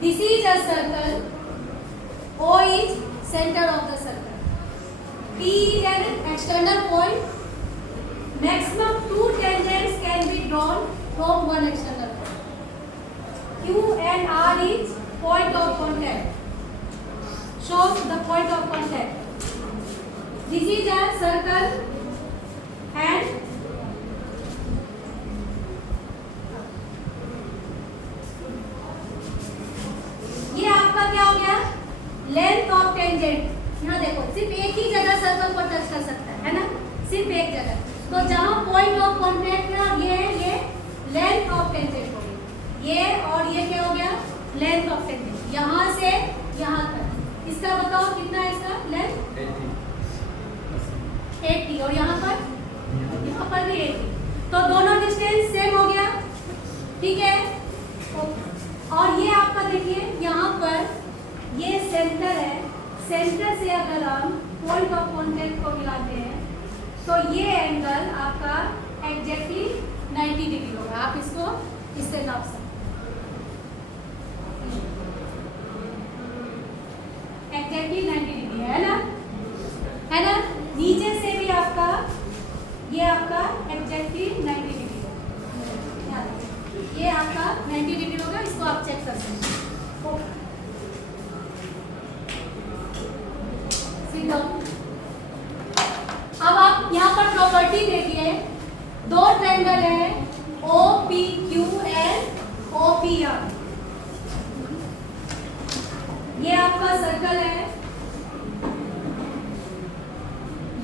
This is a circle. O is center of the circle. P is an external point. Maximum 2 tangents can be drawn from one external point. Q and R is point of contact. Shows the point of contact. This is a circle and ये आपका क्या हो गया? Length of tangent. यहाँ देखो सिर्फ एक ही जगह सर्कल को टच कर सकता है ना, सिर्फ एक जगह. तो जहाँ पॉइंट ऑफ कॉन्टैक्ट है ये लेंथ ऑफ टेंजेंट हो गई. ये और ये क्या हो गया? Length of tangent. यहाँ से यहाँ तक इसका बताओ कितना है इसका लेंथ? 80. और यहाँ पर भी 80. तो दोनों डिस्टेंस सेम हो गया. ठीक है. और ये आपका देखिए यहाँ पर ये सेंटर है. सेंटर से अगर हम पॉइंट ऑफ कॉन्टैक्ट को मिलाते हैं तो ये एंगल आपका एग्जैक्टली 90 डिग्री होगा. आप इसको इससे नाप सकते एग्जैक्टली 90 डिग्री है ना. नीचे से भी आपका ये आपका एग्जैक्टली 90 डिग्री होगा. ये आपका 90 डिग्री होगा. इसको आप चेक कर सकते हैं. अब आप यहाँ पर प्रॉपर्टी देखिए. दो ट्रायंगल है OPQ एंड OPR. ये आपका सर्कल है.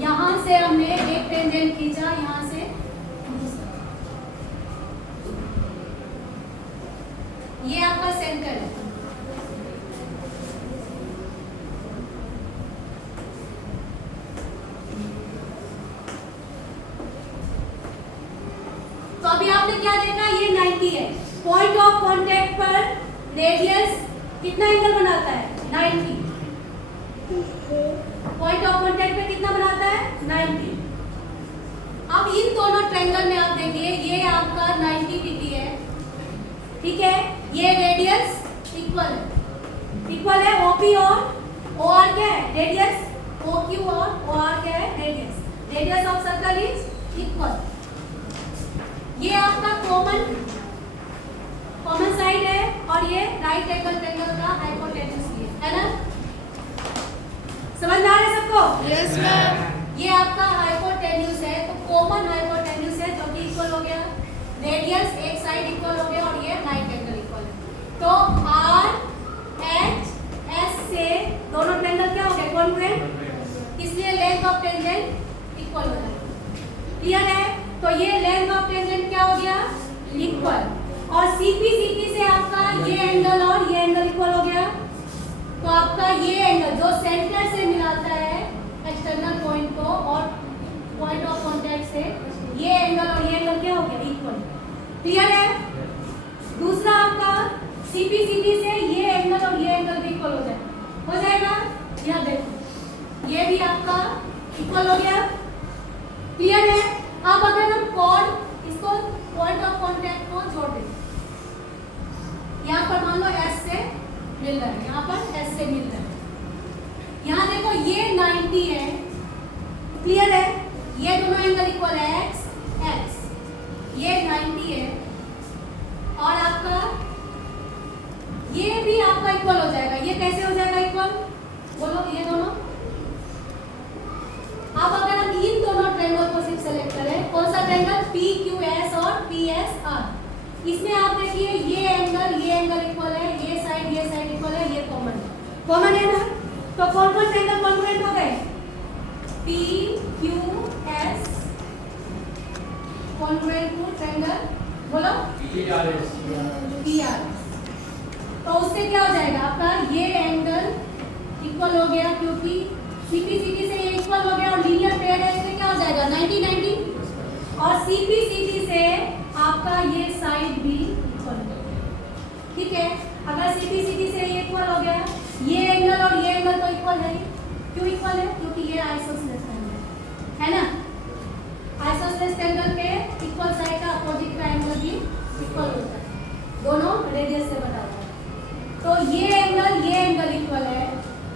यहां से हमने एक टेंजेंट खींचा, यहां से ये आपका सेंटर है. तो अभी आपने क्या देखा? ये 90 है. पॉइंट ऑफ कांटेक्ट पर रेडियस कितना एंगल बनाता है? 90. पॉइंट ऑफ कांटेक्ट पे कितना बनाता है? 90. अब इन दोनों ट्रायंगल में आप देखिए ये आपका 90 डिग्री है. ठीक है. ये रेडियस इक्वल है. OP और OR क्या है? रेडियस. OQ और OR क्या है? Radius. Radius of circle is equal. ये आपका कॉमन साइड है और ये राइट एंगल ट्रायंगल का हाइपोटेन्यूज है ना. समझ में आ रहा है सबको? Yes ma'am. ये आपका हाइपोटेन्यूज है. तो कॉमन हाइपोटेन्यूज है जो कि इक्वल हो गया. रेडियस एक साइड इक्वल हो गया और ये राइट एंगल इक्वल है. तो RHS से दोनों ट्रायंगल क्या हो गए? कॉन्ग्रुएंट. इसलिए लेंथ ऑफ टेंजेंट इक्वल हो जाएगा. क्लियर है? तो ये लेंथ ऑफ टेंजेंट क्या हो गया? इक्वल. और CP से आपका ये एंगल और ये एंगल इक्वल हो गया. तो आपका ये एंगल जो सेंटर से मिलाता है एक्सटर्नल पॉइंट को और पॉइंट ऑफ कांटेक्ट से, ये एंगल और ये एंगल क्या हो गया? इक्वल. क्लियर है? दूसरा आपका CP से ये एंगल और ये एंगल भी इक्वल हो जाएगा. यहाँ देखो ये भी आपका इक्वल हो गया. क्लियर है? अब अगर हम कॉर्ड इसको पॉइंट ऑफ कांटेक्ट को जोड़ दें, यहाँ पर मान लो S से मिल रहा है, यहाँ पर S से मिल रहा है. यहाँ देखो ये 90 है. क्लियर है? ये दोनों एंगल इक्वल है X. ये 90 है और आपका ये भी आपका इक्वल हो जाएगा. ये कैसे हो जाएगा इक्वल? बोलो ये दोनों. अब अगर हम इन दोनों ट्रायंगल को सिर्फ सेलेक्ट करें, कौन सा ट्रायंगल? PQS और PSR. इसमें आप देखिए ये एंगल इक्वल है. ये साइड इक्वल है. ये कॉमन है ना. तो कौन ट्रायंगल कॉन्ग्रुएंट हो गए? PQS कॉन्ग्रुएंट टू ट्रायंगल बोलो PRS. तो उससे क्या हो जाएगा? आपका ये एंगल इक्वल हो गया क्योंकि CP से ये इक्वल हो गया और लीनियर पेयर है. इसमें क्या हो जाएगा? 90 और CP से आपका ये साइड भी इक्वल हो गया. ठीक है. अगर CP से ये इक्वल हो गया, ये एंगल और ये एंगल तो इक्वल है. क्यों इक्वल है? क्योंकि ये आइसोसेलेस ट्रायंगल है ना. आइसोसेलेस ट्रायंगल के इक्वल साइड का अपोजिट का एंगल भी इक्वल होता है. दोनों रेडियस से बटा हुआ है. तो ये एंगल इक्वल है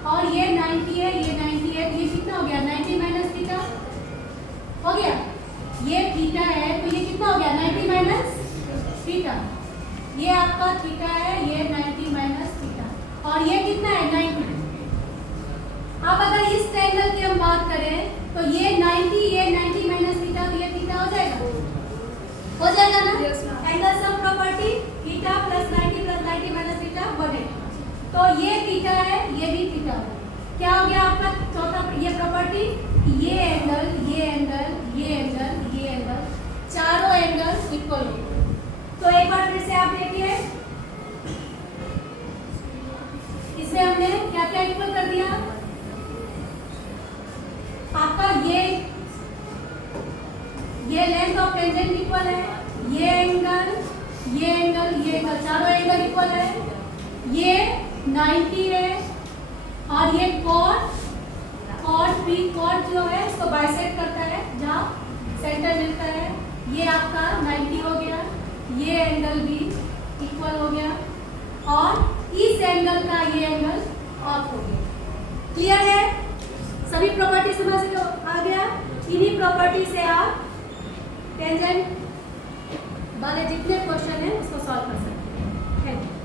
और ये 90 है, ये 90 है, तो ये कितना हो गया 90 माइनस थीटा हो गया। ये थीटा है तो ये कितना हो गया 90 माइनस थीटा। ये आपका थीटा है, ये 90 माइनस थीटा और ये कितना है 90। अब अगर इस ट्रायंगल की हम बात करें तो ये 90 माइनस थीटा, तो ये थीटा हो जाएगा ना। Angle sum property theta plus 90 minus theta बनेगा। तो ये थीटा है, ये भी थीटा है। क्या हो गया आपका चौथा ये प्रॉपर्टी, ये एंगल ये एंगल ये एंगल ये एंगल चारों एंगल इक्वल हो गए। तो एक बार फिर से आप देखिए, इसमें हमने क्या क्या इक्वल कर दिया। आपका ये लेंथ ऑफ टेंजेंट इक्वल है, ये एंगल ये एंगल ये एंगल चारों एंगल इक्वल है। ये 90 है और ये कॉट बी, कॉट जो है उसको बाइसेक्ट करता है जहाँ सेंटर मिलता है। ये आपका 90 हो गया, ये एंगल भी इक्वल हो गया और इस एंगल का ये एंगल ऑफ हो गया। क्लियर है? सभी प्रॉपर्टी समझ आ गया। इन्हीं प्रॉपर्टी से आप टेंजेंट वाले जितने क्वेश्चन है उसको सॉल्व कर सकते हैं। Thank you.